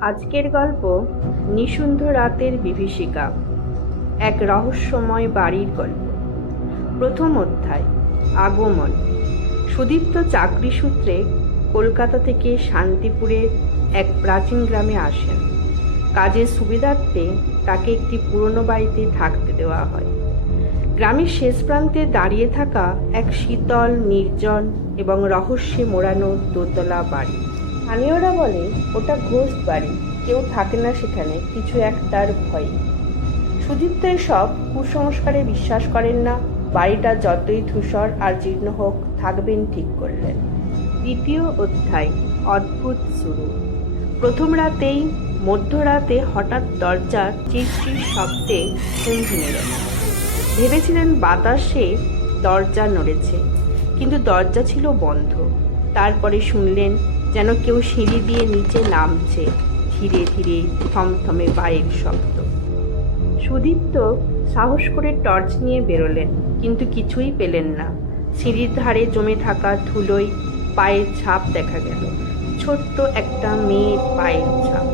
আজকের গল্প নিশুন্ধ রাতের বিভীষিকা, এক রহস্যময় বাড়ির গল্প। প্রথম অধ্যায়, আগমন। সুদীপ্ত চাকরি সূত্রে কলকাতা থেকে শান্তিপুরের এক প্রাচীন গ্রামে আসেন। কাজের সুবিধার্থে তাকে একটি পুরনো বাড়িতে থাকতে দেওয়া হয়। গ্রামের শেষ প্রান্তে দাঁড়িয়ে থাকা এক শীতল, নির্জন এবং রহস্যে মোড়ানো দোতলা বাড়ি। স্থানীয়রা বলে ওটা ঘোষ বাড়ি। কেউ থাকে না সেখানে, কিছু একটার ভয়ে। সুদীপ্ত সব কুসংস্কারে বিশ্বাস করেন না, বাড়িটা যতই ধূসর আর জীর্ণ হোক, থাকবেন ঠিক করলেন। দ্বিতীয় অধ্যায়, অদ্ভুত শুরু। প্রথম রাতেই মধ্যরাতে হঠাৎ দরজা চিরচির শব্দে ভেঙে গেল ভেবেছিলেন বাতাসে দরজা নড়েছে, কিন্তু দরজা ছিল বন্ধ। তারপরে শুনলেন যেন কেউ সিঁড়ি দিয়ে নিচে নামছে। ধীরে ধীরে থমথমে পায়ের শব্দ। সুদীপ্ত সাহস করে টর্চ নিয়ে বেরোলেন, কিন্তু কিছুই পেলেন না। সিঁড়ির ধারে জমে থাকা ধুলোয় পায়ের ছাপ দেখা গেল। ছোট্ট একটা মেয়ের পায়ের ছাপ।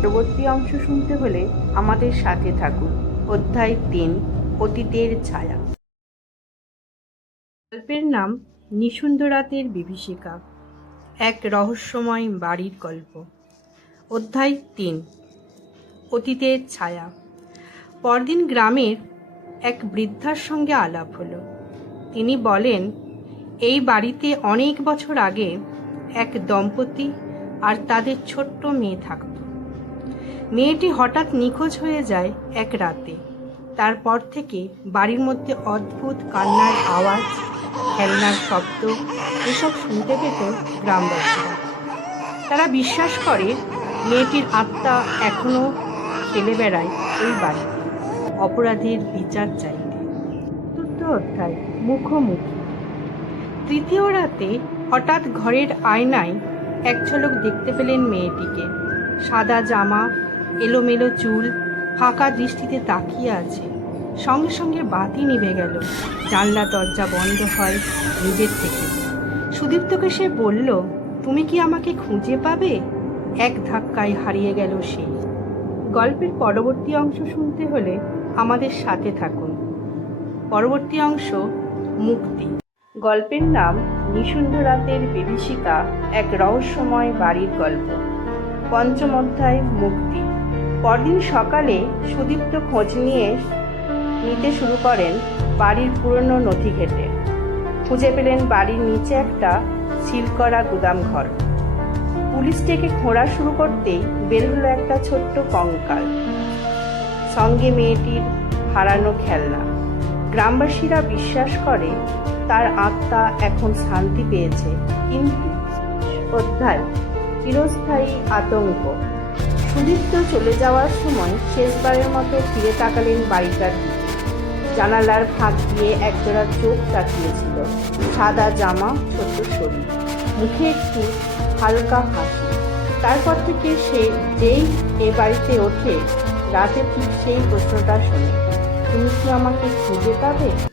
পরবর্তী অংশ শুনতে হলে আমাদের সাথে থাকুন। অধ্যায় তিন, অতীতের ছায়া। গল্পের নাম নিশুন্ধ রাতের বিভীষিকা। এক রহস্যময় বাড়ির গল্প। অধ্যায় তিন, অতীতের ছায়া। পরদিন গ্রামের এক বৃদ্ধার সঙ্গে আলাপ হলো। তিনি বলেন, এই বাড়িতে অনেক বছর আগে এক দম্পতি আর তাদের ছোট্ট মেয়ে থাকত। মেয়েটি হঠাৎ নিখোঁজ হয়ে যায় এক রাতে। তারপর থেকে বাড়ির মধ্যে অদ্ভুত কান্নার আওয়াজ খেলনার শব্দ এসব শুনতে পেত গ্রামবাসীরা। তারা বিশ্বাস করে মেয়েটির আত্মা এখনও খেলে বেড়ায় এই বাড়িতে। অপরাধীর বিচার চাইতে। চতুর্থ অধ্যায়, মুখোমুখি। তৃতীয় রাতে হঠাৎ ঘরের আয়নায় এক ঝলক দেখতে পেলেন মেয়েটিকে। সাদা জামা, এলোমেলো চুল, ফাঁকা দৃষ্টিতে তাকিয়ে আছে। সঙ্গে সঙ্গে বাতি নিভে গেল। জানলা দরজা বন্ধ হয় নিজের থেকে। সুদীপ্তকে সে বলল, তুমি কি আমাকে খুঁজে পাবে? এক ধাক্কায় হারিয়ে গেল সে। গল্পের পরবর্তী অংশ শুনতে হলে আমাদের সাথে থাকুন। পরবর্তী অংশ, মুক্তি। গল্পের নাম নিশুন্ধ রাতের বিভীষিকা, এক রহস্যময় বাড়ির গল্প। পঞ্চম অধ্যায়, মুক্তি। পরদিন সকালে সুদীপ্ত খোঁজ নিয়ে নিতে শুরু করেন বাড়ির পুরনো নথি ঘেটে খুঁজে পেলেন বাড়ির নিচে একটা সিল করা গুদাম ঘর। পুলিশ ডেকে খোঁড়া শুরু করতেই বের হলো একটা ছোট্ট কঙ্কাল। সঙ্গে মেয়েটির হারানো খেলনা। গ্রামবাসীরা বিশ্বাস করে, তার আত্মা এখন শান্তি পেয়েছে। কিন্তু অধ্যায়, চিরস্থায়ী আতঙ্ক। সুদীপ্ত চলে যাওয়ার সময় শেষবারের মতো ফিরে তাকালেন বাড়িটার দিকে। জানালার ফাঁক দিয়ে একজোড়া চোখ তাকিয়েছিল সাদা জামা, ছোট্ট শরীর। মুখে একটু হালকা হাসি। তারপর থেকে সে যেই এ বাড়িতে ওঠে, রাতে ঠিক সেই প্রশ্নটা শোনে। তুমি কি আমাকে খুঁজে পাবে?